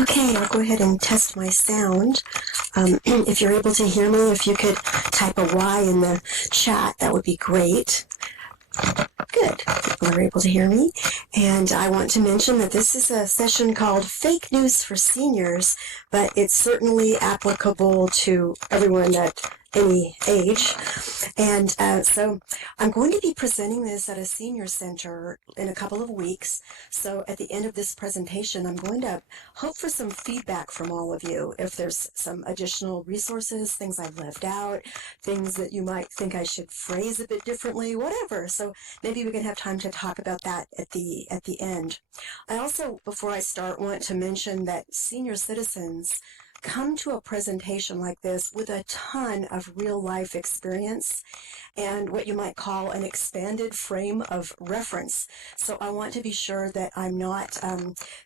Okay, I'll go ahead and test my sound. If you're able to hear me, if you could type a Y in the chat, that would be great. Good. People are able to hear me. And I want to mention that this is a session called Fake News for Seniors, but it's certainly applicable to everyone at any age. And so I'm going to be presenting this at a senior center in a couple of weeks. So at the end of this presentation, I'm going to hope for some feedback from all of you. If there's some additional resources, things I've left out, things that you might think I should phrase a bit differently, whatever. So maybe we can have time to talk about that at the end. I also, before I start, want to mention that senior citizens come to a presentation like this with a ton of real life experience and what you might call an expanded frame of reference. So I want to be sure that I'm not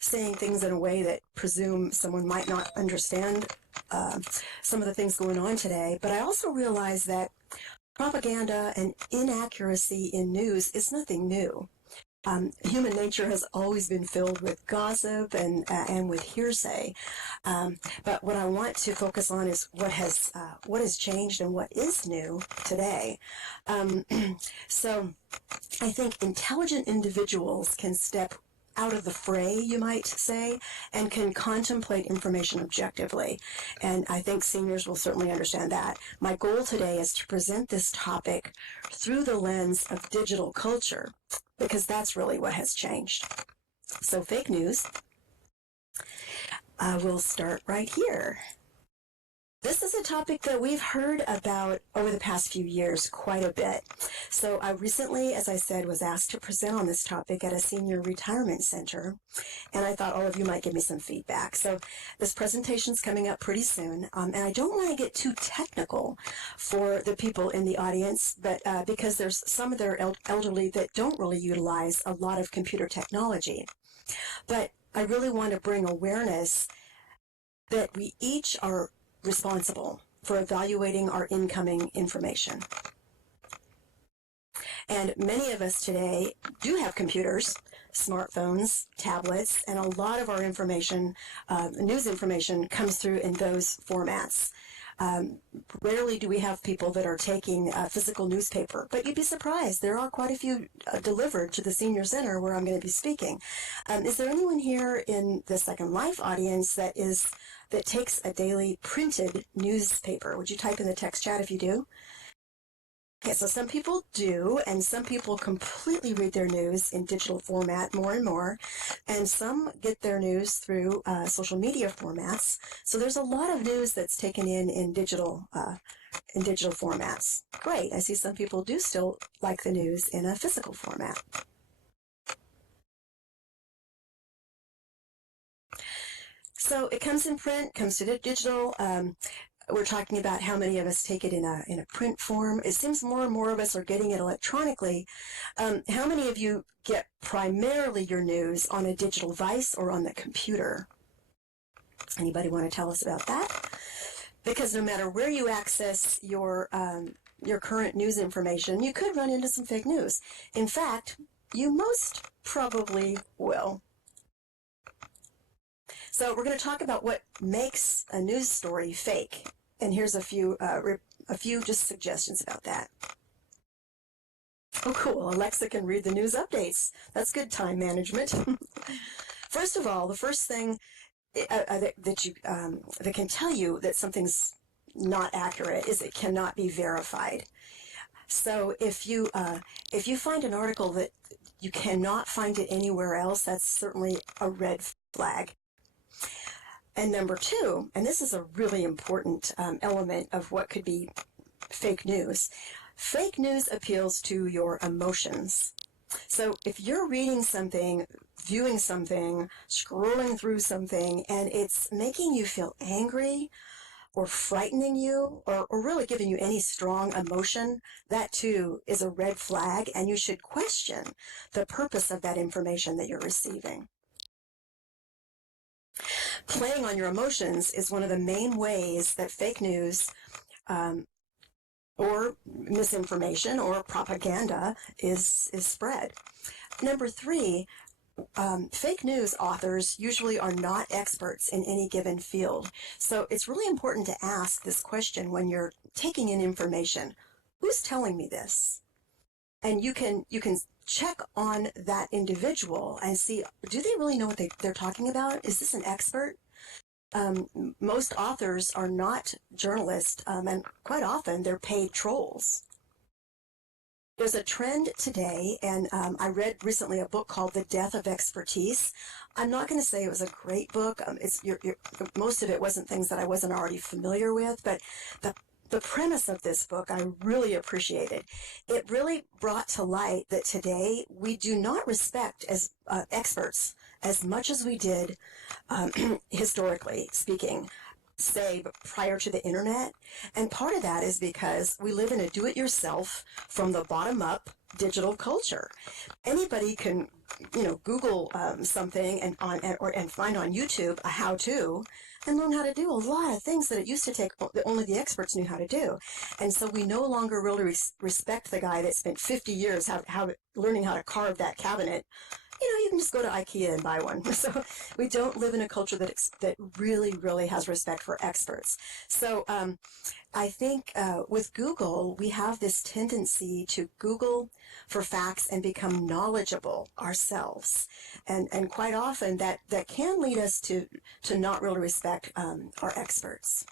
saying things in a way that presume someone might not understand some of the things going on today. But I also realize that propaganda and inaccuracy in news is nothing new. Human nature has always been filled with gossip and with hearsay. But what I want to focus on is what has changed and what is new today. So I think intelligent individuals can step out of the fray, you might say, and can contemplate information objectively. And I think seniors will certainly understand that. My goal today is to present this topic through the lens of digital culture, because that's really what has changed. So fake news, we'll start right here. This is a topic that we've heard about over the past few years quite a bit. So I recently, as I said, was asked to present on this topic at a senior retirement center, and I thought all of you might give me some feedback. So this presentation's coming up pretty soon, and I don't want to get too technical for the people in the audience, but because there's some of their elderly that don't really utilize a lot of computer technology. But I really want to bring awareness that we each are responsible for evaluating our incoming information. And many of us today do have computers, smartphones, tablets, and a lot of our information, news information, comes through in those formats. Rarely do we have people that are taking a physical newspaper, but you'd be surprised. There are quite a few delivered to the senior center where I'm going to be speaking. Is there anyone here in the Second Life audience that takes a daily printed newspaper? Would you type in the text chat if you do? Okay, so some people do, and some people completely read their news in digital format more and more, and some get their news through social media formats. So there's a lot of news that's taken in digital formats. Great, I see some people do still like the news in a physical format. So it comes in print, comes to digital. We're talking about how many of us take it in a print form. It seems more and more of us are getting it electronically. How many of you get primarily your news on a digital device or on the computer? Anybody want to tell us about that? Because no matter where you access your current news information, you could run into some fake news. In fact, you most probably will. So we're going to talk about what makes a news story fake. And here's a few just suggestions about that. Oh, cool. Alexa can read the news updates. That's good time management. First of all, the first thing that can tell you that something's not accurate is it cannot be verified. So if you find an article that you cannot find it anywhere else, that's certainly a red flag. And number two, and this is a really important element of what could be fake news appeals to your emotions. So if you're reading something, viewing something, scrolling through something, and it's making you feel angry or frightening you or really giving you any strong emotion, that too is a red flag, and you should question the purpose of that information that you're receiving. Playing on your emotions is one of the main ways that fake news or misinformation or propaganda is spread. Number three, fake news authors usually are not experts in any given field. So it's really important to ask this question when you're taking in information. Who's telling me this? And you can check on that individual and see, do they really know what they're talking about? Is this an expert? Most authors are not journalists, and quite often they're paid trolls. There's a trend today, and I read recently a book called The Death of Expertise. I'm not going to say it was a great book. Most of it wasn't things that I wasn't already familiar with, but the premise of this book I really appreciated. It really brought to light that today we do not respect as experts as much as we did historically speaking, say prior to the internet. And part of that is because we live in a do-it-yourself from the bottom up digital culture. Anybody can, Google something and find on YouTube a how-to and learn how to do a lot of things that it used to take that only the experts knew how to do. And so we no longer really respect the guy that spent 50 years learning how to carve that cabinet. You can just go to IKEA and buy one. So we don't live in a culture that really, really has respect for experts. So I think with Google, we have this tendency to Google for facts and become knowledgeable ourselves. And quite often that can lead us to not really respect our experts.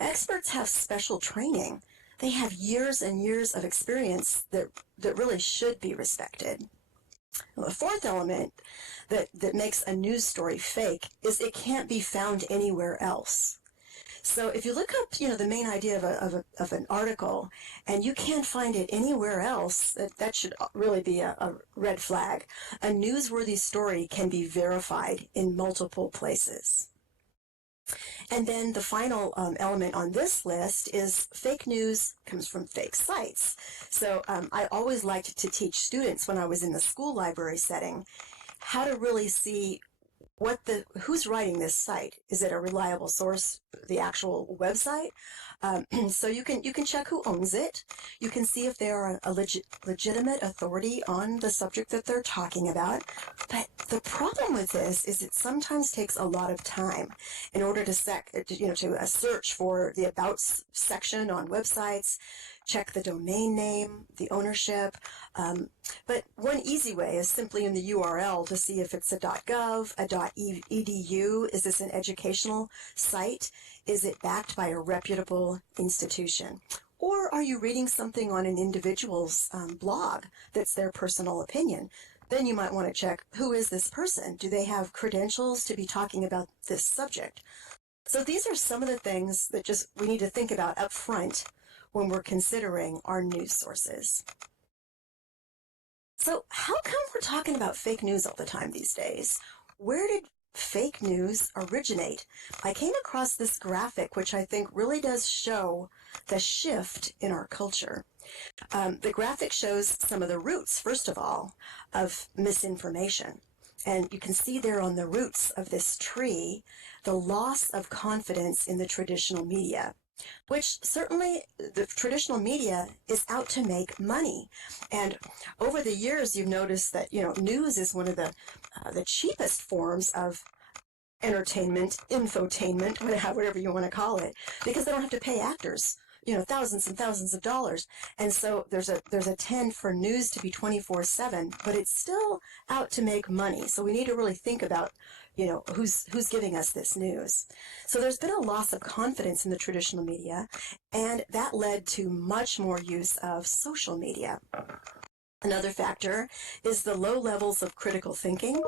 Experts have special training. They have years and years of experience that really should be respected. Well, the fourth element that makes a news story fake is it can't be found anywhere else. So if you look up, the main idea of an article and you can't find it anywhere else, that should really be a red flag. A newsworthy story can be verified in multiple places. And then the final element on this list is fake news comes from fake sites. So I always liked to teach students when I was in the school library setting how to really see who's writing this site. Is it a reliable source, the actual website? So you can check who owns it. You can see if they are a legitimate authority on the subject that they're talking about. But the problem with this is it sometimes takes a lot of time in order to search for the About section on websites, check the domain name, the ownership. But one easy way is simply in the URL to see if it's a .gov, a .edu. Is this an educational site? Is it backed by a reputable institution? Or are you reading something on an individual's blog that's their personal opinion? Then you might want to check, who is this person? Do they have credentials to be talking about this subject? So these are some of the things that we need to think about up front when we're considering our news sources. So how come we're talking about fake news all the time these days? Where did fake news originate? I came across this graphic, which I think really does show the shift in our culture. The graphic shows some of the roots, first of all, of misinformation. And you can see there on the roots of this tree, the loss of confidence in the traditional media, which certainly the traditional media is out to make money. And over the years, you've noticed that, news is one of the cheapest forms of entertainment, infotainment, whatever you want to call it, because they don't have to pay actors, thousands and thousands of dollars. And so there's a trend for news to be 24/7, but it's still out to make money. So we need to really think about, who's giving us this news. So there's been a loss of confidence in the traditional media, and that led to much more use of social media. Another factor is the low levels of critical thinking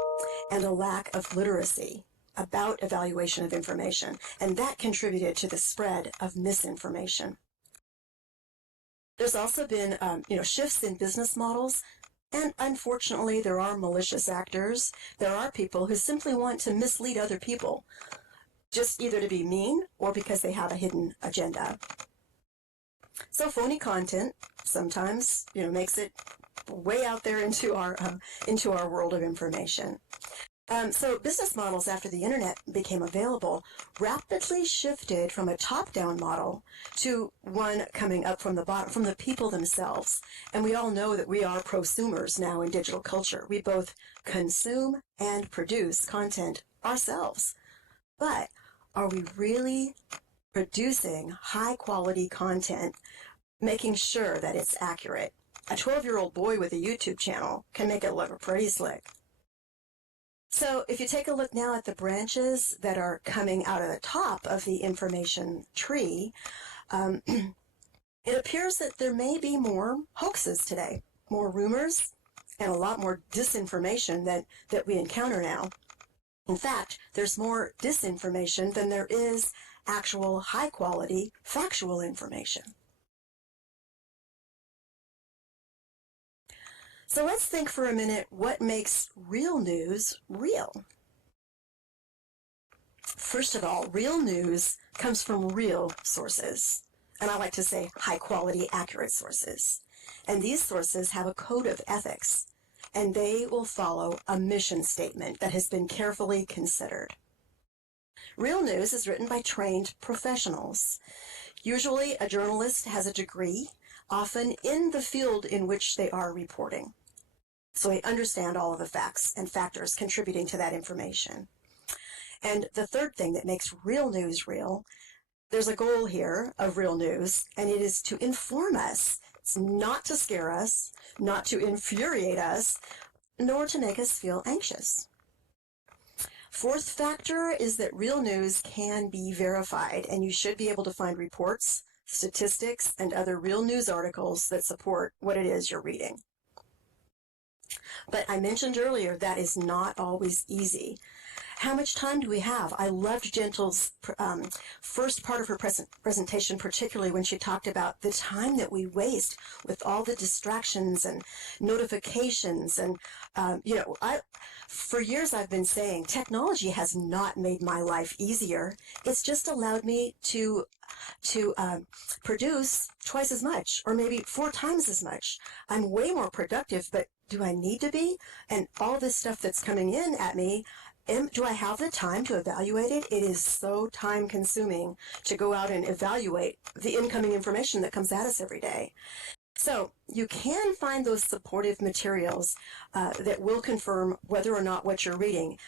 and a lack of literacy about evaluation of information, and that contributed to the spread of misinformation. There's also been, shifts in business models, and unfortunately, there are malicious actors. There are people who simply want to mislead other people, just either to be mean or because they have a hidden agenda. So phony content sometimes, makes it way out there into our world of information. So business models after the internet became available rapidly shifted from a top-down model to one coming up from the bottom, from the people themselves. And we all know that we are prosumers now in digital culture. We both consume and produce content ourselves. But are we really producing high-quality content, making sure that it's accurate? A 12-year-old boy with a YouTube channel can make it look pretty slick. So if you take a look now at the branches that are coming out of the top of the information tree, it appears that there may be more hoaxes today, more rumors, and a lot more disinformation that we encounter now. In fact, there's more disinformation than there is actual high-quality, factual information. So let's think for a minute what makes real news real. First of all, real news comes from real sources. And I like to say high-quality, accurate sources. And these sources have a code of ethics, and they will follow a mission statement that has been carefully considered. Real news is written by trained professionals. Usually a journalist has a degree, often in the field in which they are reporting. So they understand all of the facts and factors contributing to that information. And the third thing that makes real news real, there's a goal here of real news, and it is to inform us. It's not to scare us, not to infuriate us, nor to make us feel anxious. Fourth factor is that real news can be verified, and you should be able to find reports, statistics, and other real news articles that support what it is you're reading. But I mentioned earlier that is not always easy. How much time do we have? I loved Gentle's first part of her presentation, particularly when she talked about the time that we waste with all the distractions and notifications. And, for years I've been saying technology has not made my life easier. It's just allowed me to produce twice as much, or maybe 4 times as much. I'm way more productive, but do I need to be? And all this stuff that's coming in at me, do I have the time to evaluate it? It is so time consuming to go out and evaluate the incoming information that comes at us every day. So you can find those supportive materials that will confirm whether or not what you're reading,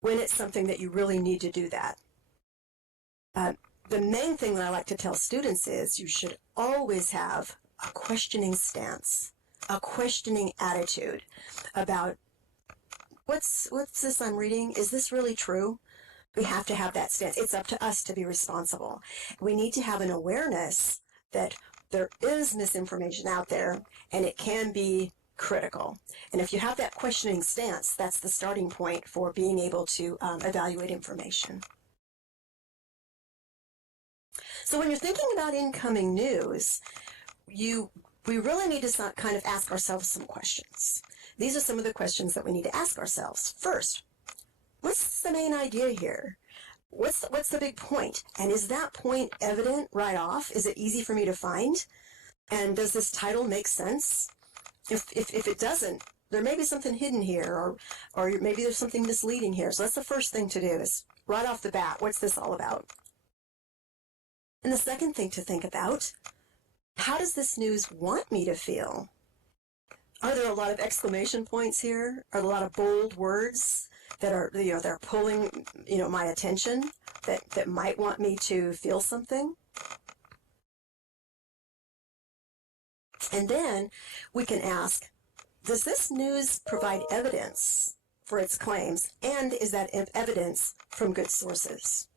when it's something that you really need to do that. The main thing that I like to tell students is you should always have a questioning stance, a questioning attitude about what's this I'm reading? Is this really true? We have to have that stance. It's up to us to be responsible. We need to have an awareness that there is misinformation out there, and it can be critical. And if you have that questioning stance, that's the starting point for being able to evaluate information. So when you're thinking about incoming news, we really need to kind of ask ourselves some questions. These are some of the questions that we need to ask ourselves. First, what's the main idea here? What's the big point? And is that point evident right off? Is it easy for me to find? And does this title make sense? If it doesn't, there may be something hidden here, or maybe there's something misleading here. So that's the first thing to do, is right off the bat, what's this all about? And the second thing to think about, how does this news want me to feel? Are there a lot of exclamation points here? Are there a lot of bold words that are, they're pulling, my attention, that might want me to feel something? And then we can ask, does this news provide evidence for its claims? And is that evidence from good sources?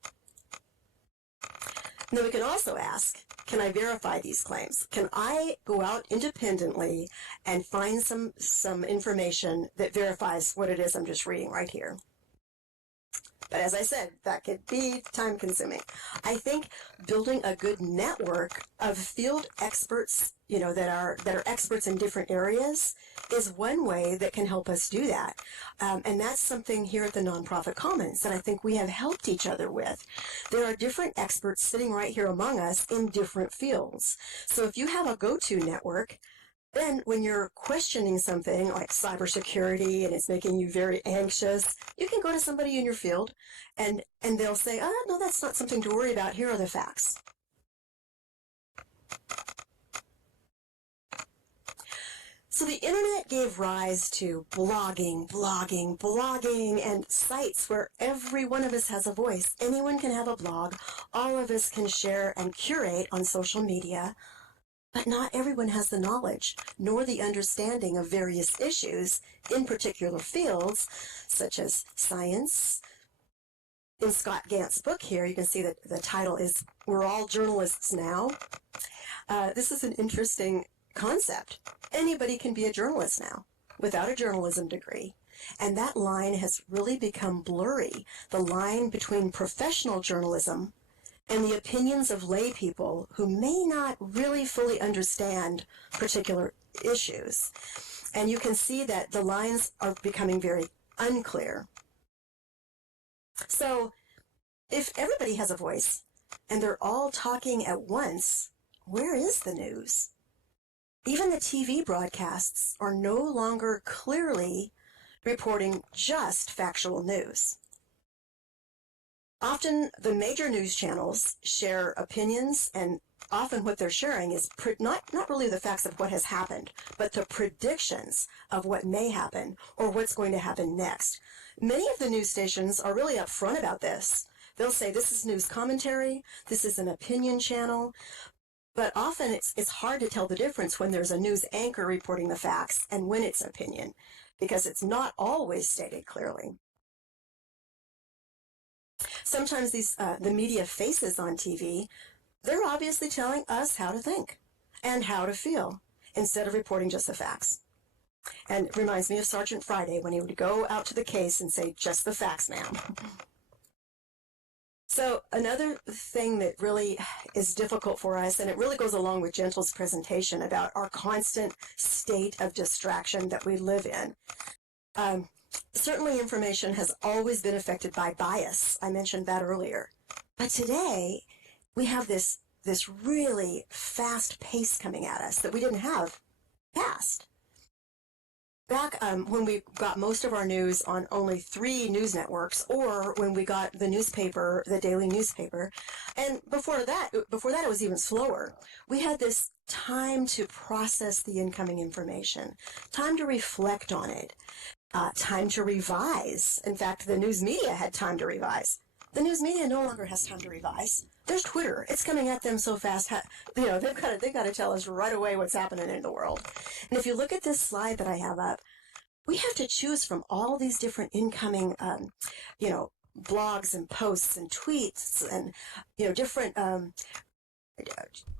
And then we can also ask, can I verify these claims? Can I go out independently and find some information that verifies what it is I'm just reading right here? But as I said, that could be time consuming. I think building a good network of field experts, that are experts in different areas is one way that can help us do that. And that's something here at the Nonprofit Commons that I think we have helped each other with. There are different experts sitting right here among us in different fields. So if you have a go-to network, Then when you're questioning something like cybersecurity and it's making you very anxious, you can go to somebody in your field and they'll say, oh, no, that's not something to worry about. Here are the facts. So the internet gave rise to blogging, and sites where every one of us has a voice. Anyone can have a blog. All of us can share and curate on social media. But not everyone has the knowledge, nor the understanding of various issues in particular fields, such as science. In Scott Gantt's book here, you can see that the title is We're All Journalists Now. This is an interesting concept. Anybody can be a journalist now without a journalism degree. And that line has really become blurry. The line between professional journalism and the opinions of lay people who may not really fully understand particular issues. And you can see that the lines are becoming very unclear. So if everybody has a voice and they're all talking at once, where is the news? Even the TV broadcasts are no longer clearly reporting just factual news. Often the major news channels share opinions, and often what they're sharing is not really the facts of what has happened, but the predictions of what may happen or what's going to happen next. Many of the news stations are really upfront about this. They'll say this is news commentary, this is an opinion channel, but often it's hard to tell the difference when there's a news anchor reporting the facts and when it's opinion, because it's not always stated clearly. Sometimes the media faces on TV, they're obviously telling us how to think and how to feel instead of reporting just the facts. And it reminds me of Sergeant Friday when he would go out to the case and say, just the facts, ma'am. So another thing that really is difficult for us, and it really goes along with Gentle's presentation about our constant state of distraction that we live in. Certainly information has always been affected by bias. I mentioned that earlier. But today, we have this really fast pace coming at us that we didn't have past. Back when we got most of our news on only 3 news networks, or when we got the newspaper, the daily newspaper, and before that it was even slower. We had this time to process the incoming information, time to reflect on it, time to revise. In fact, the news media had time to revise. The news media no longer has time to revise. There's Twitter. It's coming at them so fast. They've got to tell us right away what's happening in the world. And if you look at this slide that I have up, we have to choose from all these different incoming, blogs and posts and tweets and, different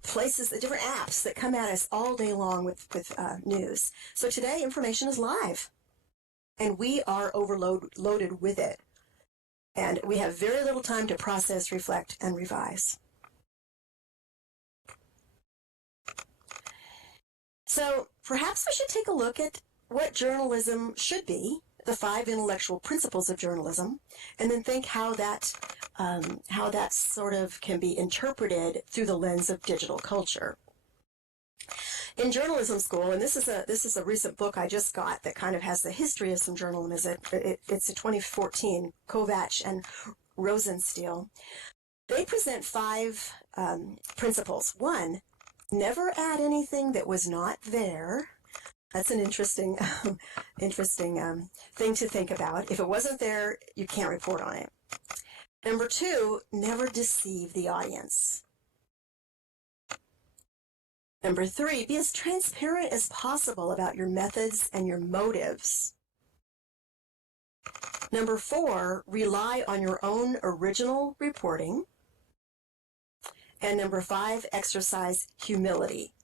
places, different apps that come at us all day long with news. So today, information is live, and we are overloaded with it. And we have very little time to process, reflect, and revise. So perhaps we should take a look at what journalism should be, the 5 intellectual principles of journalism, and then think how that sort of can be interpreted through the lens of digital culture. In journalism school, and this is a recent book I just got that kind of has the history of some journalism. It's a 2014, Kovacs and Rosenstiel. They present 5 principles. 1, never add anything that was not there. That's an interesting thing to think about. If it wasn't there, you can't report on it. Number 2, never deceive the audience. Number 3, be as transparent as possible about your methods and your motives. Number 4, rely on your own original reporting. And number 5, exercise humility.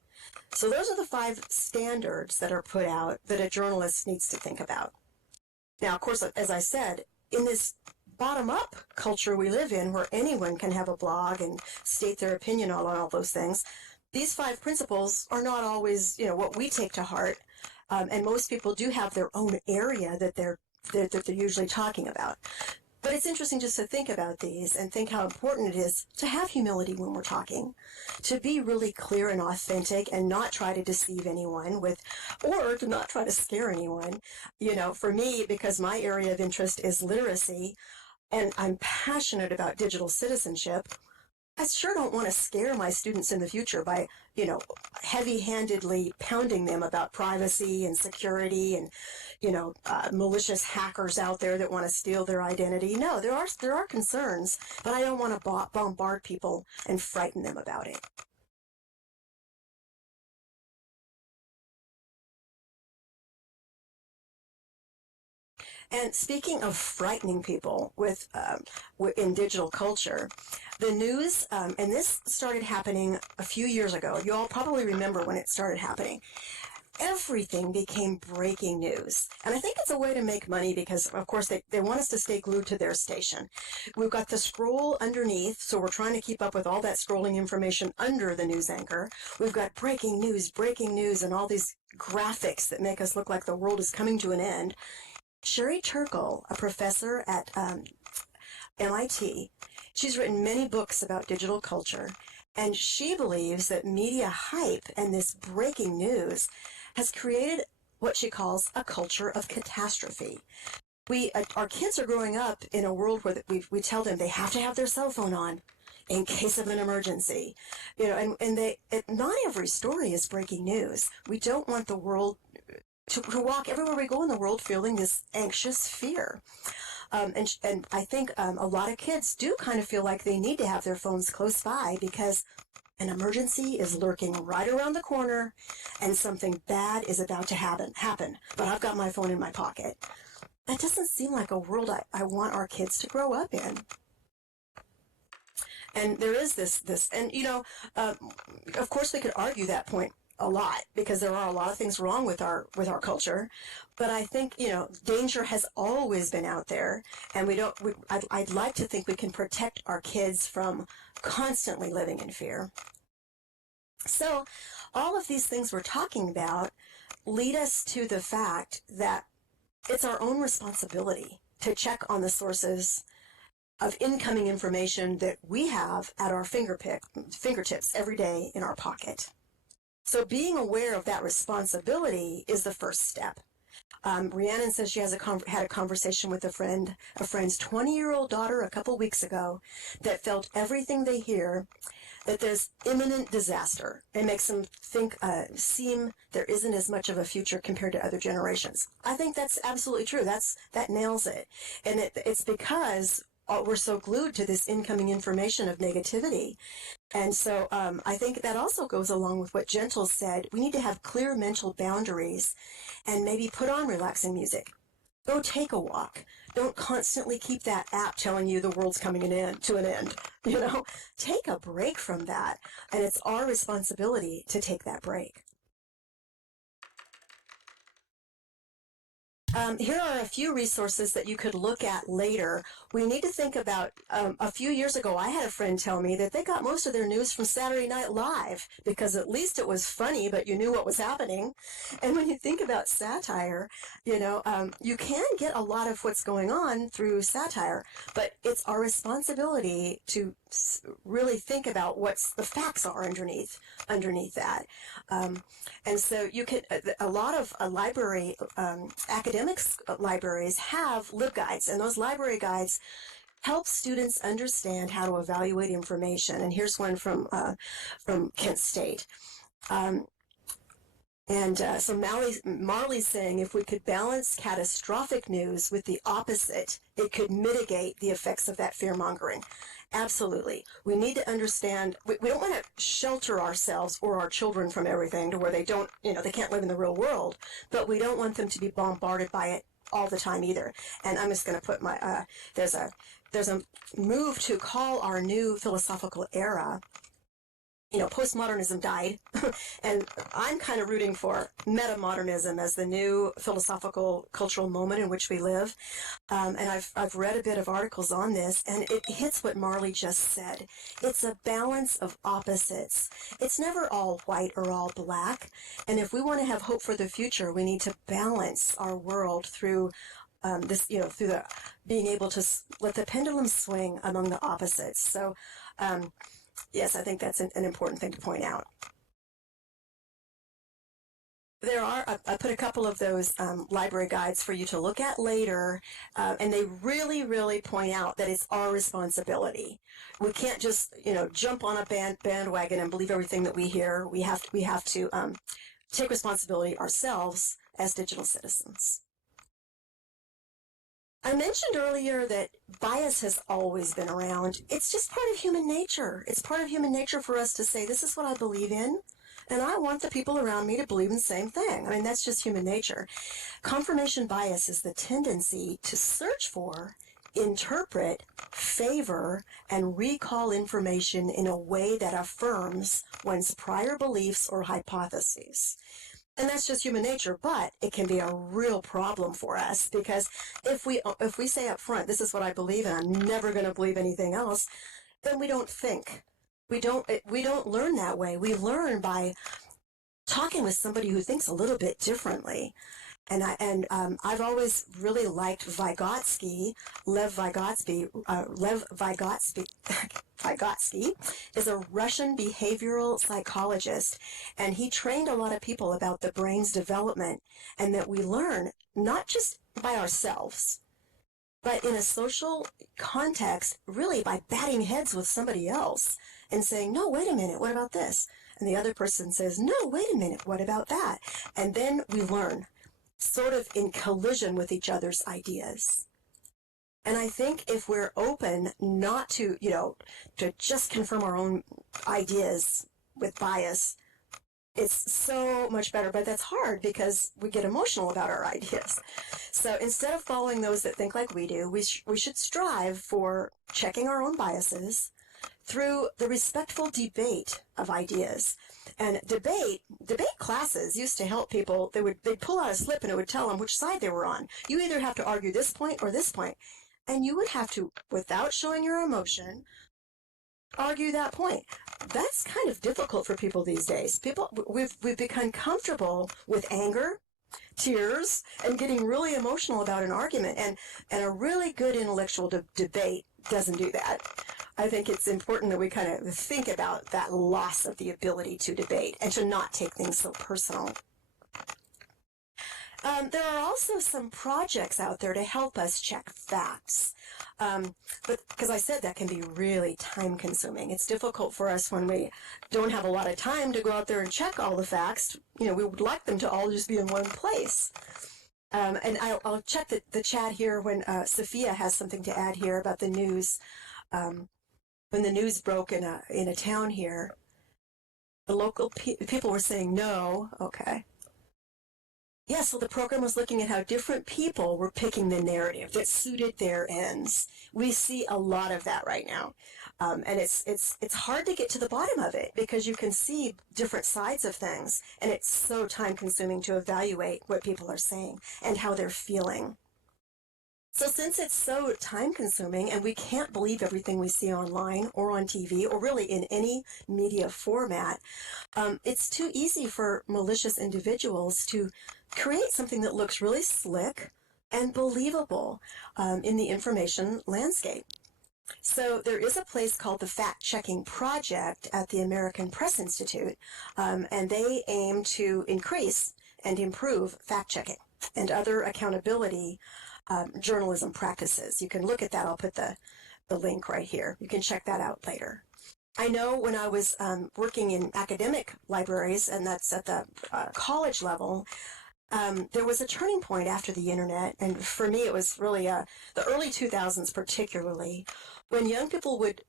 So those are the 5 standards that are put out that a journalist needs to think about. Now, of course, as I said, in this bottom-up culture we live in, where anyone can have a blog and state their opinion on all those things, these 5 principles are not always, what we take to heart, and most people do have their own area that they're usually talking about. But it's interesting just to think about these and think how important it is to have humility when we're talking, to be really clear and authentic and not try to deceive anyone or to not try to scare anyone. For me, because my area of interest is literacy and I'm passionate about digital citizenship, I sure don't want to scare my students in the future by, heavy-handedly pounding them about privacy and security and, malicious hackers out there that want to steal their identity. No, there are concerns, but I don't want to bombard people and frighten them about it. And speaking of frightening people in digital culture, the news, and this started happening a few years ago. You all probably remember when it started happening. Everything became breaking news. And I think it's a way to make money because, of course, they want us to stay glued to their station. We've got the scroll underneath, so we're trying to keep up with all that scrolling information under the news anchor. We've got breaking news, and all these graphics that make us look like the world is coming to an end. Sherry Turkle, a professor at MIT, she's written many books about digital culture, and she believes that media hype and this breaking news has created what she calls a culture of catastrophe. Our kids are growing up in a world where we tell them they have to have their cell phone on in case of an emergency, and not every story is breaking news. We don't want the world to walk everywhere we go in the world feeling this anxious fear. And I think a lot of kids do kind of feel like they need to have their phones close by because an emergency is lurking right around the corner and something bad is about to happen. But I've got my phone in my pocket. That doesn't seem like a world I want our kids to grow up in. And there is this, and of course we could argue that point a lot because there are a lot of things wrong with our culture, but I think danger has always been out there, and I'd like to think we can protect our kids from constantly living in fear. So all of these things we're talking about lead us to the fact that it's our own responsibility to check on the sources of incoming information that we have at our fingertips every day in our pocket. So being aware of that responsibility is the first step. Rhiannon says she had a conversation with a friend's 20-year-old daughter a couple weeks ago that felt everything they hear, that there's imminent disaster. It makes them seem there isn't as much of a future compared to other generations. I think that's absolutely true. That nails it. And it's because we're so glued to this incoming information of negativity. And so I think that also goes along with what Gentle said. We need to have clear mental boundaries and maybe put on relaxing music. Go take a walk. Don't constantly keep that app telling you the world's coming to an end. Take a break from that. And it's our responsibility to take that break. Here are a few resources that you could look at later. We need to think about, a few years ago, I had a friend tell me that they got most of their news from Saturday Night Live because at least it was funny, but you knew what was happening. And when you think about satire, you can get a lot of what's going on through satire, but it's our responsibility to really think about what the facts are underneath that. And so you could, a lot of academic libraries have LibGuides, and those library guides help students understand how to evaluate information. And here's one from Kent State. So Marley's saying if we could balance catastrophic news with the opposite, it could mitigate the effects of that fear-mongering. Absolutely. We need to understand, we don't want to shelter ourselves or our children from everything to where they don't, they can't live in the real world, but we don't want them to be bombarded by it all the time either. And I'm just going to put there's a move to call our new philosophical era, postmodernism died, and I'm kind of rooting for metamodernism as the new philosophical cultural moment in which we live. And I've read a bit of articles on this, and it hits what Marley just said. It's a balance of opposites. It's never all white or all black. And if we want to have hope for the future, we need to balance our world through this, through the being able to let the pendulum swing among the opposites. So, yes, I think that's an important thing to point out. There are, I put a couple of those library guides for you to look at later, and they really, really point out that it's our responsibility. We can't just, jump on a bandwagon and believe everything that we hear. We have to take responsibility ourselves as digital citizens. I mentioned earlier that bias has always been around. It's just part of human nature. It's part of human nature for us to say, this is what I believe in, and I want the people around me to believe in the same thing. I mean, that's just human nature. Confirmation bias is the tendency to search for, interpret, favor, and recall information in a way that affirms one's prior beliefs or hypotheses. And that's just human nature, but it can be a real problem for us, because if we say up front, this is what I believe and I'm never going to believe anything else, then we don't think. We don't learn that way. We learn by talking with somebody who thinks a little bit differently. And I've always really liked Vygotsky. Lev Vygotsky is a Russian behavioral psychologist, and he trained a lot of people about the brain's development, and that we learn not just by ourselves, but in a social context, really by batting heads with somebody else and saying, no, wait a minute, what about this? And the other person says, no, wait a minute, what about that? And then we learn, sort of in collision with each other's ideas. And I think if we're open not to, to just confirm our own ideas with bias, it's so much better. But that's hard because we get emotional about our ideas. So instead of following those that think like we do, we should strive for checking our own biases through the respectful debate of ideas. And debate classes used to help people. They'd pull out a slip and it would tell them which side they were on. You either have to argue this point or this point. And you would have to, without showing your emotion, argue that point. That's kind of difficult for people these days. We've become comfortable with anger, tears, and getting really emotional about an argument. And a really good intellectual debate doesn't do that. I think it's important that we kind of think about that loss of the ability to debate and to not take things so personal. There are also some projects out there to help us check facts. But because I said that can be really time consuming. It's difficult for us when we don't have a lot of time to go out there and check all the facts. We would like them to all just be in one place. And I'll check the chat here when Sophia has something to add here about the news. When the news broke in a town here, the local people were saying no. Okay. Yeah, so the program was looking at how different people were picking the narrative that suited their ends. We see a lot of that right now. And it's hard to get to the bottom of it because you can see different sides of things. And it's so time consuming to evaluate what people are saying and how they're feeling. So since it's so time consuming and we can't believe everything we see online or on TV or really in any media format, it's too easy for malicious individuals to create something that looks really slick and believable in the information landscape. So there is a place called the Fact Checking Project at the American Press Institute, and they aim to increase and improve fact checking and other accountability journalism practices. You can look at that. I'll put the link right here. You can check that out later. I know when I was working in academic libraries, and that's at the college level, there was a turning point after the internet, and for me it was really the early 2000s particularly, when young people would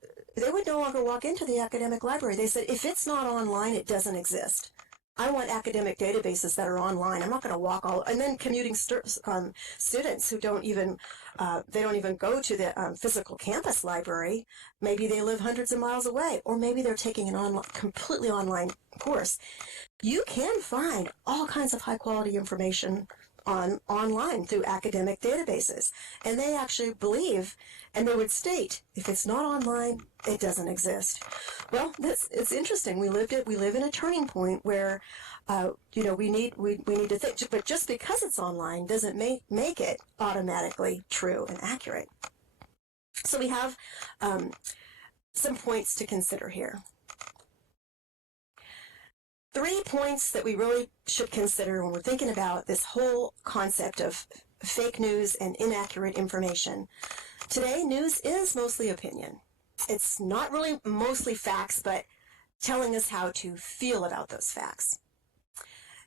no longer walk into the academic library. They said, if it's not online, it doesn't exist. I want academic databases that are online. I'm not going to walk and then commuting students who don't even go to the physical campus library. Maybe they live hundreds of miles away, or maybe they're taking an completely online course. You can find all kinds of high quality information online through academic databases. And they actually believe, and they would state, if it's not online, it doesn't exist. Well, it's interesting. We live in a turning point where, we need to think. But just because it's online doesn't make it automatically true and accurate. So we have some points to consider here. 3 points that we really should consider when we're thinking about this whole concept of fake news and inaccurate information. Today, news is mostly opinion. It's not really mostly facts, but telling us how to feel about those facts.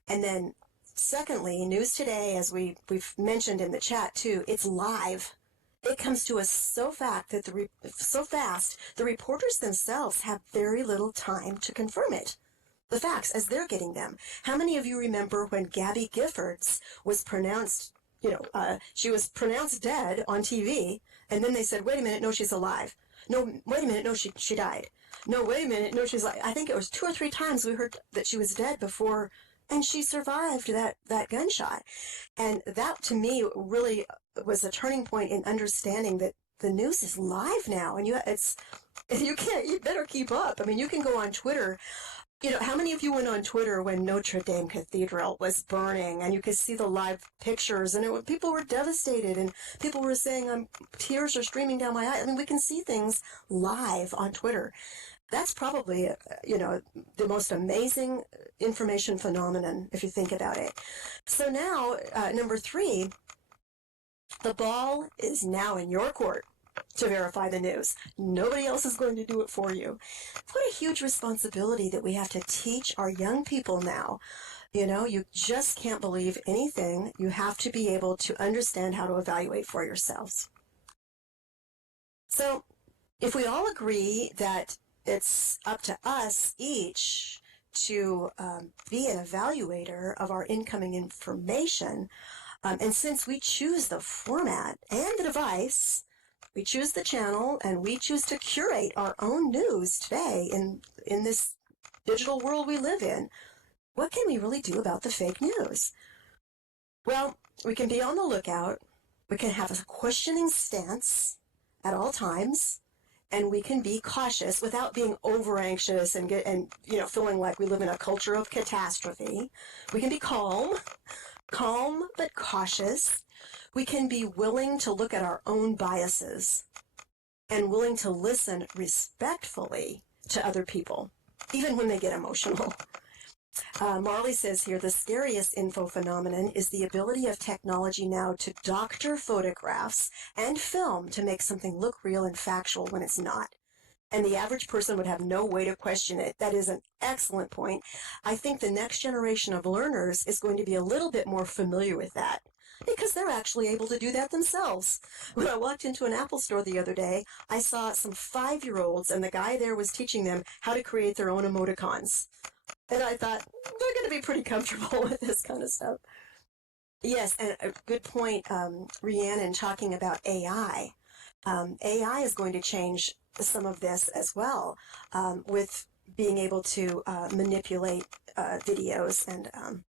And then, secondly, news today, as we've mentioned in the chat too, it's live. It comes to us so fast that the reporters themselves have very little time to confirm it. The facts as they're getting them. How many of you remember when Gabby Giffords was pronounced, she was pronounced dead on TV, and then they said, wait a minute, no, she's alive. No, wait a minute, no, she died. No, wait a minute, no, she's alive. I think it was 2 or 3 times we heard that she was dead before, and she survived that gunshot. And that, to me, really was a turning point in understanding that the news is live now, and you better keep up. I mean, you can go on Twitter. How many of you went on Twitter when Notre Dame Cathedral was burning and you could see the live pictures and people were devastated and people were saying, tears are streaming down my eyes. I mean, we can see things live on Twitter. That's probably, the most amazing information phenomenon if you think about it. So now, number 3, the ball is now in your court to verify the news. Nobody else is going to do it for you. What a huge responsibility that we have to teach our young people now. You just can't believe anything. You have to be able to understand how to evaluate for yourselves. So, if we all agree that it's up to us each to be an evaluator of our incoming information, and since we choose the format and the device, we choose the channel, and we choose to curate our own news today in this digital world we live in. What can we really do about the fake news? Well, we can be on the lookout. We can have a questioning stance at all times, and we can be cautious without being over anxious and feeling like we live in a culture of catastrophe. We can be calm but cautious. We can be willing to look at our own biases and willing to listen respectfully to other people, even when they get emotional. Marley says here, the scariest info phenomenon is the ability of technology now to doctor photographs and film to make something look real and factual when it's not. And the average person would have no way to question it. That is an excellent point. I think the next generation of learners is going to be a little bit more familiar with that, because they're actually able to do that themselves. When I walked into an Apple store the other day, I saw some 5-year-olds, and the guy there was teaching them how to create their own emoticons. And I thought, they're going to be pretty comfortable with this kind of stuff. Yes, and a good point, Rhiannon, talking about AI. AI is going to change some of this as well, with being able to manipulate videos and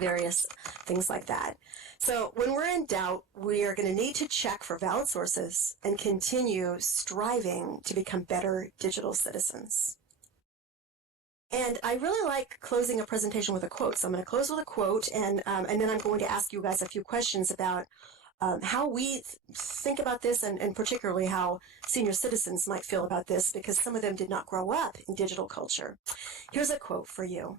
various things like that. So when we're in doubt, we are going to need to check for valid sources and continue striving to become better digital citizens. And I really like closing a presentation with a quote. So I'm going to close with a quote, and then I'm going to ask you guys a few questions about how we think about this, and particularly how senior citizens might feel about this, because some of them did not grow up in digital culture. Here's a quote for you.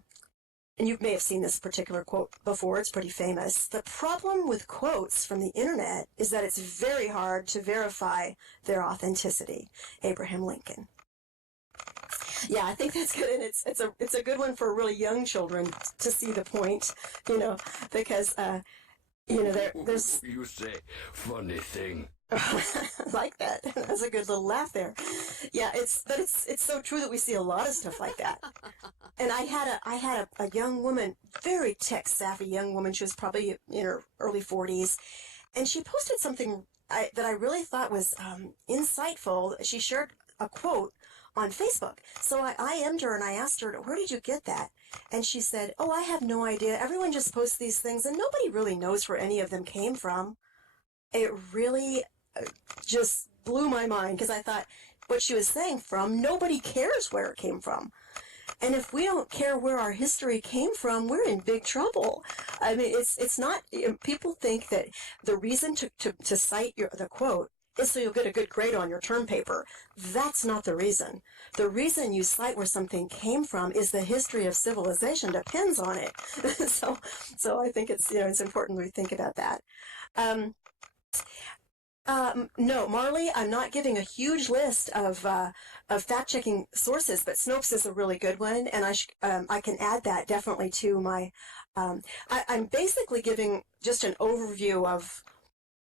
And you may have seen this particular quote before. It's pretty famous. The problem with quotes from the internet is that it's very hard to verify their authenticity. Abraham Lincoln. Yeah, I think that's good, and it's a good one for really young children to see the point, because there's. You say funny thing. Like that. That's a good little laugh there. Yeah, it's so true that we see a lot of stuff like that. And I had a young woman, very tech savvy young woman. She was probably in her early 40s, and she posted something that I really thought was insightful. She shared a quote on Facebook. So I IM'd her and I asked her, where did you get that? And she said, oh, I have no idea. Everyone just posts these things and nobody really knows where any of them came from. It really just blew my mind because I thought what she was saying from, nobody cares where it came from. And if we don't care where our history came from, we're in big trouble. I mean, it's not, people think that the reason to cite the quote is so you'll get a good grade on your term paper. That's not the reason. The reason you cite where something came from is the history of civilization depends on it. So I think it's important we think about that. No, Marley, I'm not giving a huge list of fact-checking sources, but Snopes is a really good one, and I can add that definitely to my. I'm basically giving just an overview of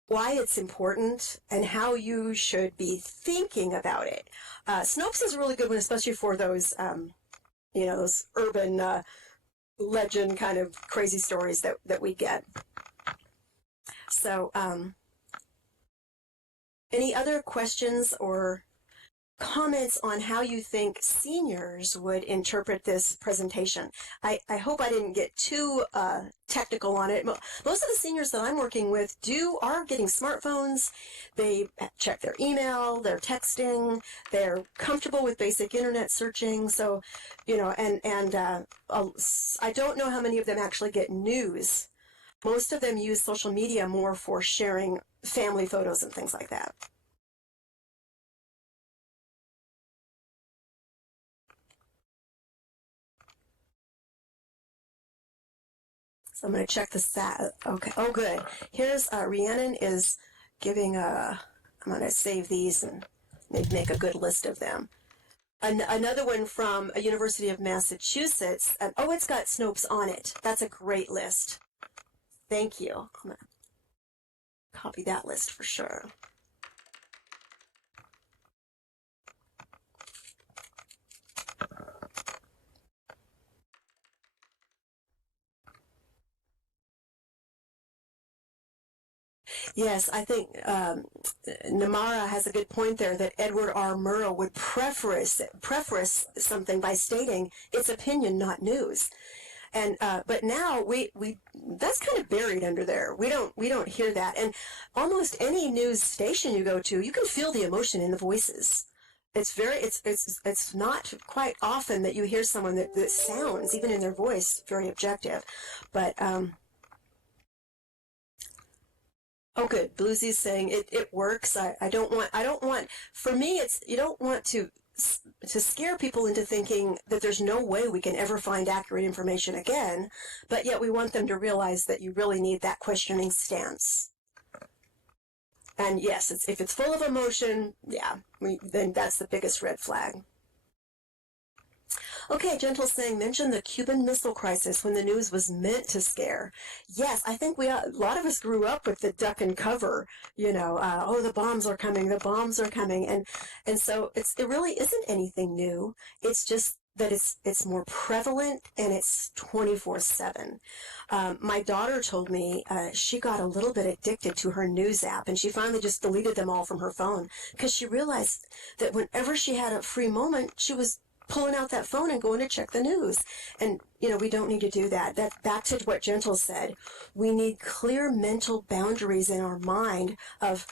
why it's important and how you should be thinking about it. Snopes is a really good one, especially for those, those urban legend kind of crazy stories that we get. So. Any other questions or comments on how you think seniors would interpret this presentation? I hope I didn't get too technical on it. Most of the seniors that I'm working with are getting smartphones. They check their email, they're texting, they're comfortable with basic internet searching. So, I don't know how many of them actually get news. Most of them use social media more for sharing family photos and things like that. So I'm going to check the stat. Okay. Oh, good. Here's Rhiannon is giving I'm going to save these and maybe make a good list of them. Another one from a University of Massachusetts. It's got Snopes on it. That's a great list. Thank you. I'm going to copy that list for sure. Yes, I think Namara has a good point there that Edward R. Murrow would preface something by stating it's opinion, not news. And but now we that's kind of buried under there. We don't hear that. And almost any news station you go to, you can feel the emotion in the voices. It's not quite often that you hear someone that sounds, even in their voice, very objective. But oh, good. Bluesy's saying it works. I don't want, for me, you don't want to scare people into thinking that there's no way we can ever find accurate information again, but yet we want them to realize that you really need that questioning stance. And yes, if it's full of emotion, then that's the biggest red flag. Okay, Gentle's saying, mention the Cuban Missile Crisis when the news was meant to scare. Yes, I think a lot of us grew up with the duck and cover, the bombs are coming, and so it really isn't anything new. It's just that it's more prevalent and it's 24/7. My daughter told me she got a little bit addicted to her news app, and she finally just deleted them all from her phone because she realized that whenever she had a free moment, she was pulling out that phone and going to check the news. And, we don't need to do that. That's back to what Gentle said. We need clear mental boundaries in our mind of,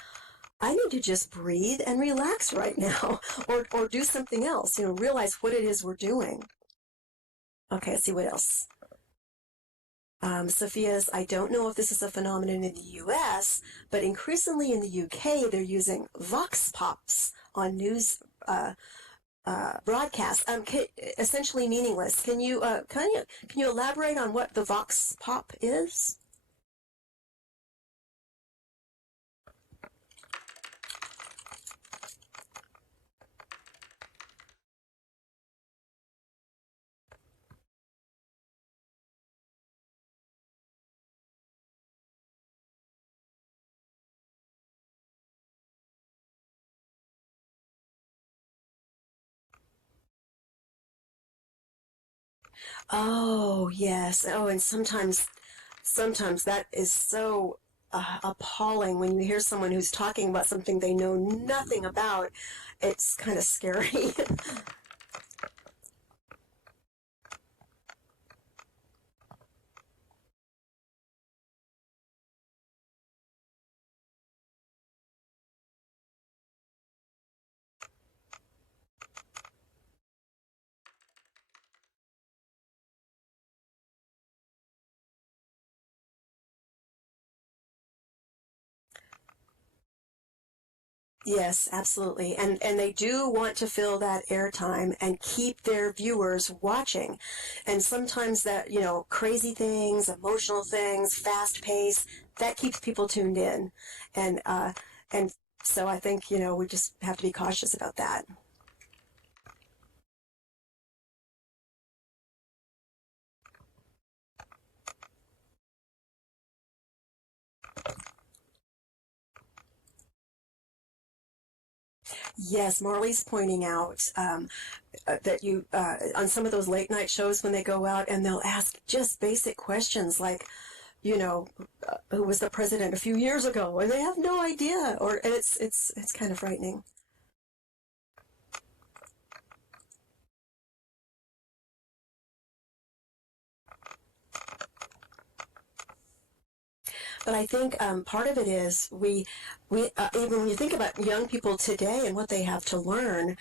I need to just breathe and relax right now, or do something else, realize what it is we're doing. Okay, let's see what else. Sophia's, I don't know if this is a phenomenon in the U.S., but increasingly in the U.K., they're using vox pops on news broadcast, essentially meaningless. Can you elaborate on what the vox pop is? Oh, yes. Oh, and sometimes that is so appalling when you hear someone who's talking about something they know nothing about. It's kind of scary. Yes, absolutely. And they do want to fill that airtime and keep their viewers watching. And sometimes that, crazy things, emotional things, fast pace, that keeps people tuned in. And so I think, we just have to be cautious about that. Yes, Marley's pointing out that on some of those late night shows when they go out and they'll ask just basic questions like, who was the president a few years ago, and they have no idea, and it's kind of frightening. But I think part of it is even when you think about young people today and what they have to learn,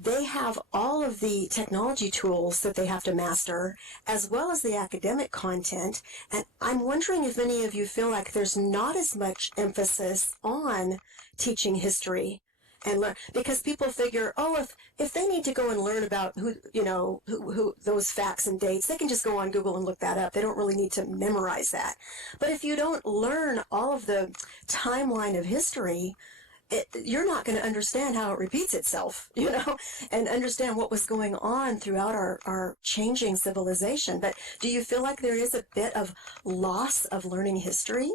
they have all of the technology tools that they have to master, as well as the academic content. And I'm wondering if any of you feel like there's not as much emphasis on teaching history and learn, because people figure, oh, if they need to go and learn about who those facts and dates, they can just go on Google and look that up. They don't really need to memorize that. But if you don't learn all of the timeline of history, you're not going to understand how it repeats itself, and understand what was going on throughout our changing civilization. But do you feel like there is a bit of loss of learning history?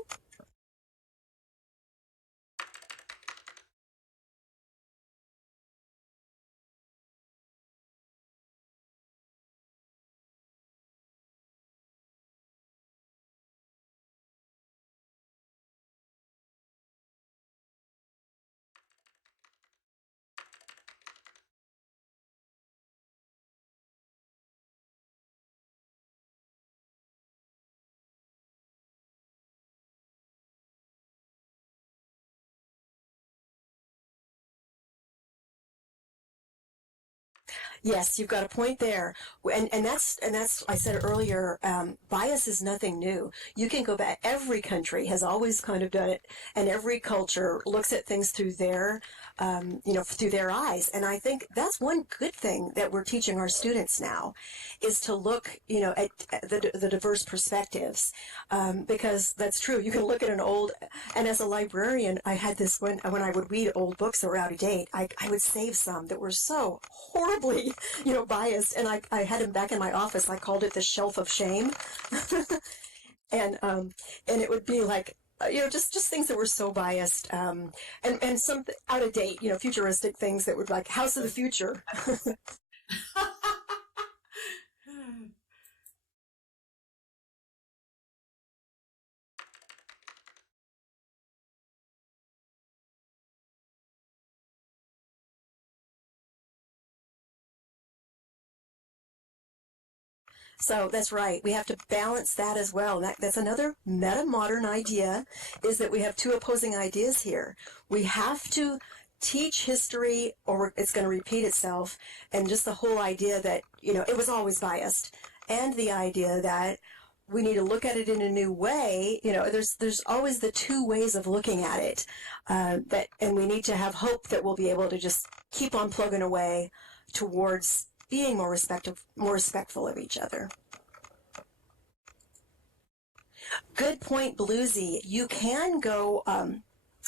Yes, you've got a point there, and that's I said earlier. Bias is nothing new. You can go back. Every country has always kind of done it, and every culture looks at things through through their eyes. And I think that's one good thing that we're teaching our students now, is to look, at the diverse perspectives, because that's true. You can look at and as a librarian, I had this when I would read old books that were out of date, I would save some that were so horribly, biased, and I had them back in my office. I called it the shelf of shame, and it would be like, just things that were so biased, and some out of date, futuristic things that would like House of the Future. So that's right. We have to balance that as well. That's another meta-modern idea, is that we have two opposing ideas here. We have to teach history or it's going to repeat itself, and just the whole idea that, it was always biased, and the idea that we need to look at it in a new way. There's always the two ways of looking at it, and we need to have hope that we'll be able to just keep on plugging away towards being more respectful of each other. Good point, Bluesy. You can go, and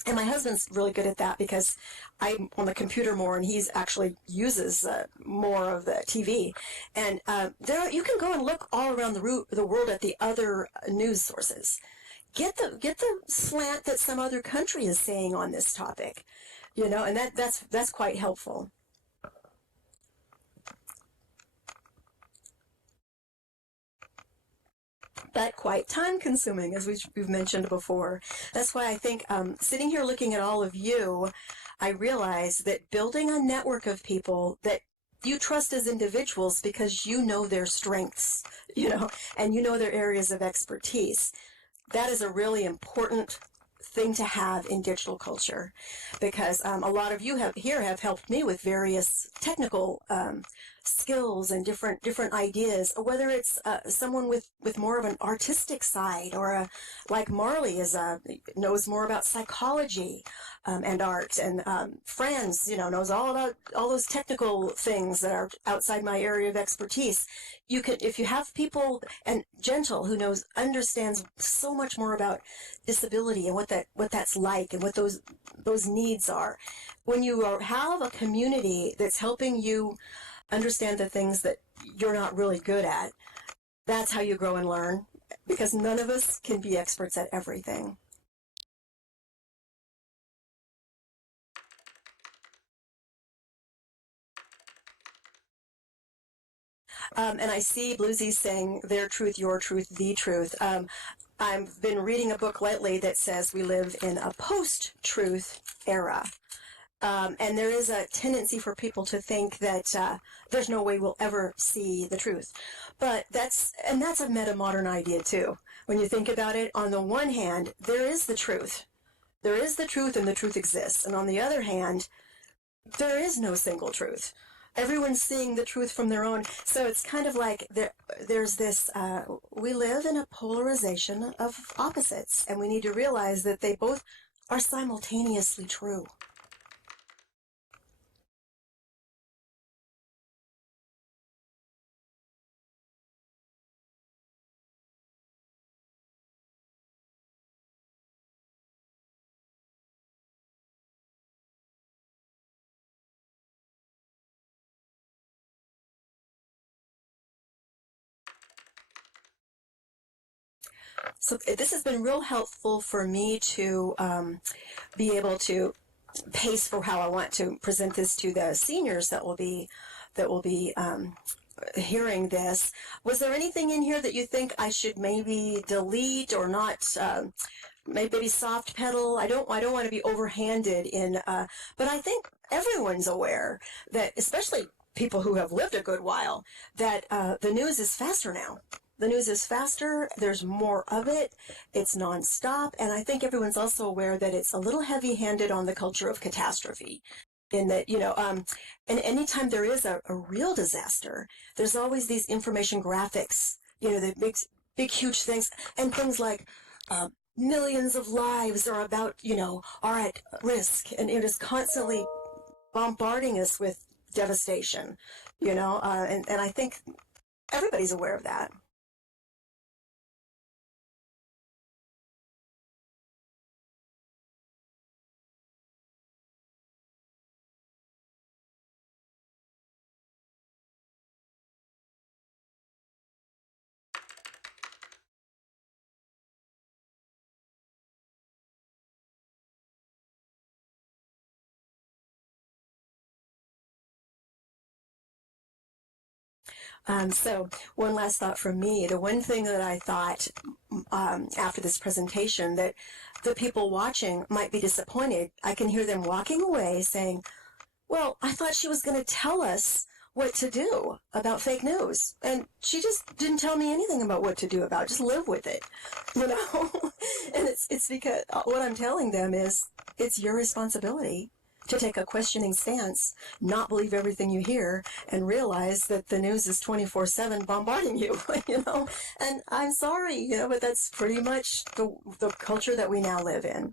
my husband's really good at that because I'm on the computer more, and he's actually uses more of the TV. And there, you can go and look all around the world at the other news sources. Get the slant that some other country is saying on this topic, and that's quite helpful. but quite time consuming, as we've mentioned before. That's why I think sitting here looking at all of you, I realize that building a network of people that you trust as individuals because you know their strengths, and you know their areas of expertise. That is a really important thing to have in digital culture, because a lot of you have helped me with various technical skills and different ideas, whether it's someone with more of an artistic side, or like Marley knows more about psychology and art, and Franz knows all about all those technical things that are outside my area of expertise. You could, if you have people, and Gentle, who understands so much more about disability and what that's like, and what those needs are. When you have a community that's helping you understand the things that you're not really good at, that's how you grow and learn, because none of us can be experts at everything. And I see Bluesy saying their truth, your truth, the truth. I've been reading a book lately that says we live in a post-truth era. And there is a tendency for people to think that there's no way we'll ever see the truth. But that's a meta-modern idea too. When you think about it, on the one hand, there is the truth. There is the truth, and the truth exists. And on the other hand, there is no single truth. Everyone's seeing the truth from their own. So it's kind of like there's this, we live in a polarization of opposites, and we need to realize that they both are simultaneously true. So this has been real helpful for me to be able to pace for how I want to present this to the seniors that will be hearing this. Was there anything in here that you think I should maybe delete or not? Maybe soft pedal. I don't want to be overhanded in, but I think everyone's aware that, especially people who have lived a good while, that the news is faster now. The news is faster, there's more of it, it's nonstop, and I think everyone's also aware that it's a little heavy-handed on the culture of catastrophe. In that, and anytime there is a real disaster, there's always these information graphics, that makes big, huge things, and things like millions of lives are are at risk, and it is constantly bombarding us with devastation, and I think everybody's aware of that. So one last thought from me. The one thing that I thought after this presentation, that the people watching might be disappointed, I can hear them walking away saying, well, I thought she was going to tell us what to do about fake news. And she just didn't tell me anything about what to do about it. Just live with it, And it's because what I'm telling them is it's your responsibility to take a questioning stance, not believe everything you hear, and realize that the news is 24/7 bombarding you, And I'm sorry, but that's pretty much the culture that we now live in.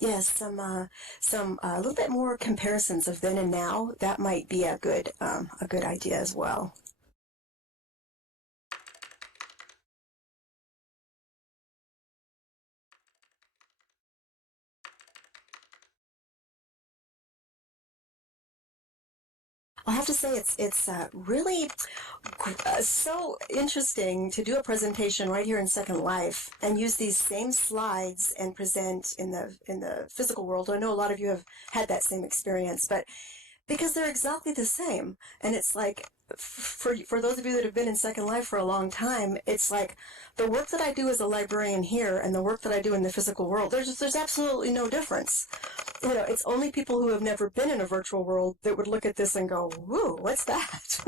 Yes, some a little bit more comparisons of then and now. That might be a good idea as well. I'll have to say it's really so interesting to do a presentation right here in Second Life and use these same slides and present in the physical world. I know a lot of you have had that same experience, but because they're exactly the same, and it's like for those of you that have been in Second Life for a long time, it's like the work that I do as a librarian here and the work that I do in the physical world. There's absolutely no difference. You know, it's only people who have never been in a virtual world that would look at this and go, "Woo, what's that?"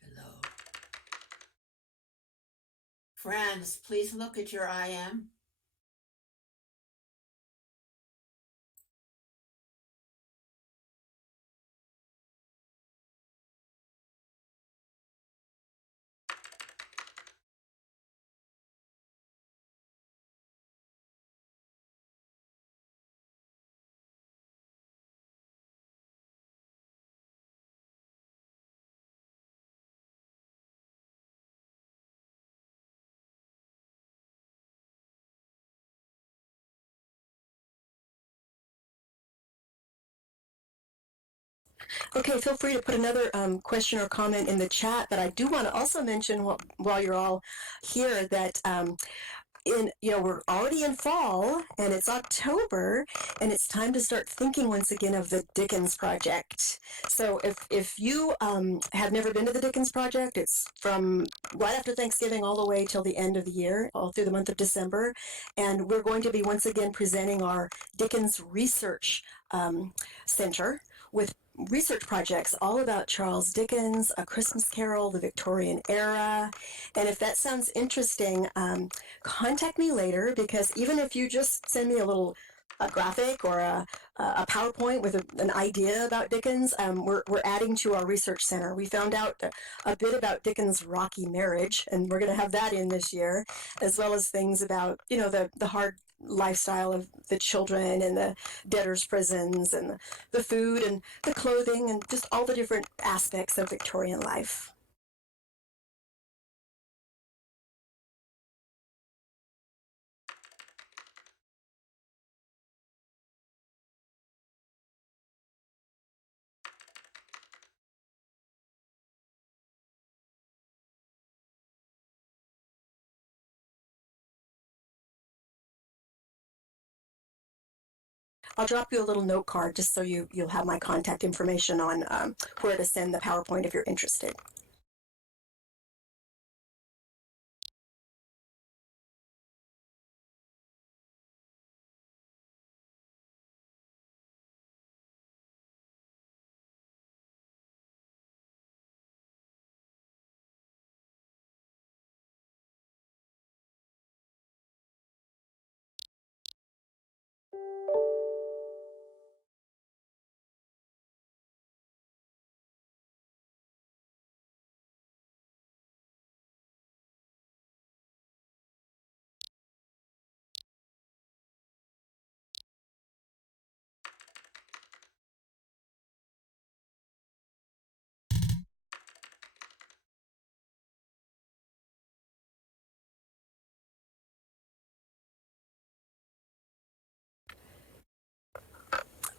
Hello. Friends, please look at your IM. Okay, feel free to put another question or comment in the chat, but I do want to also mention while you're all here that we're already in fall and it's October and it's time to start thinking once again of the Dickens Project. So if you have never been to the Dickens Project, it's from right after Thanksgiving all the way till the end of the year, all through the month of December, and we're going to be once again presenting our Dickens Research Center with research projects all about Charles Dickens, A Christmas Carol, the Victorian era. And if that sounds interesting, contact me later, because even if you just send me a graphic or a PowerPoint with an idea about Dickens, we're adding to our research center. We found out a bit about Dickens' rocky marriage, and we're going to have that in this year, as well as things about, the hard lifestyle of the children and the debtors' prisons and the food and the clothing and just all the different aspects of Victorian life. I'll drop you a little note card just so you'll have my contact information on where to send the PowerPoint if you're interested.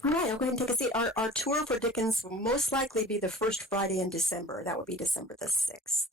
All right, I'll go ahead and take a seat. Our tour for Dickens will most likely be the first Friday in December. That would be December the 6th.